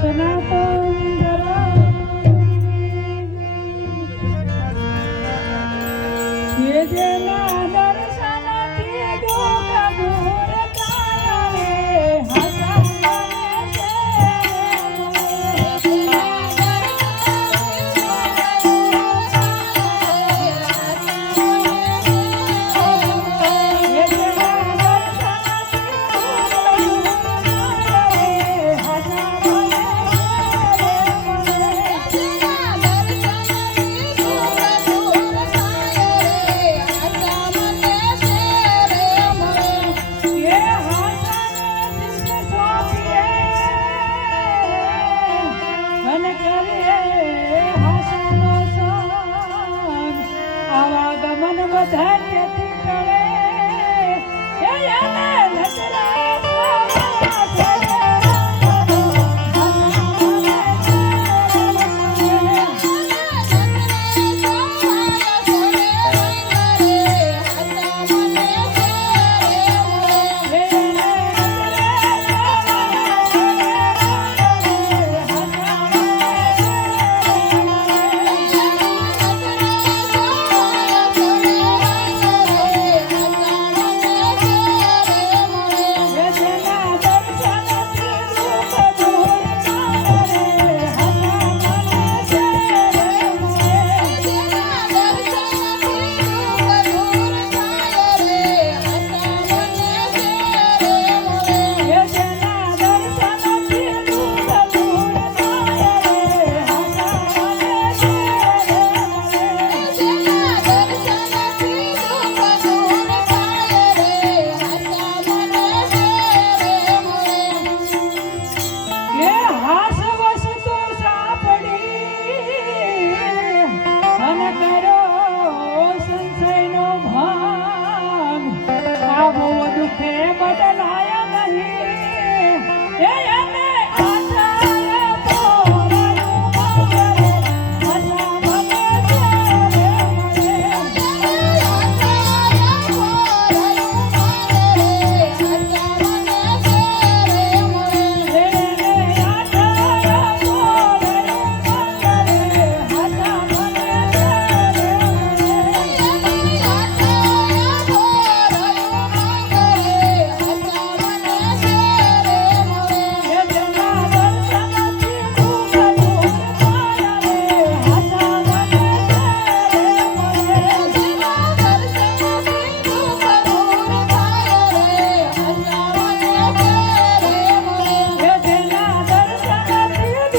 persona That is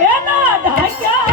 Enak.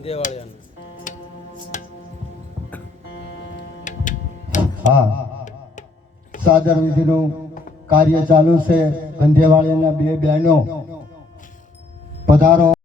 ને દેવાળિયાને. હા. સાદર વિધિનું કાર્ય ચાલુ છે ગંધેવાળીના બે બહેનો. પધારો.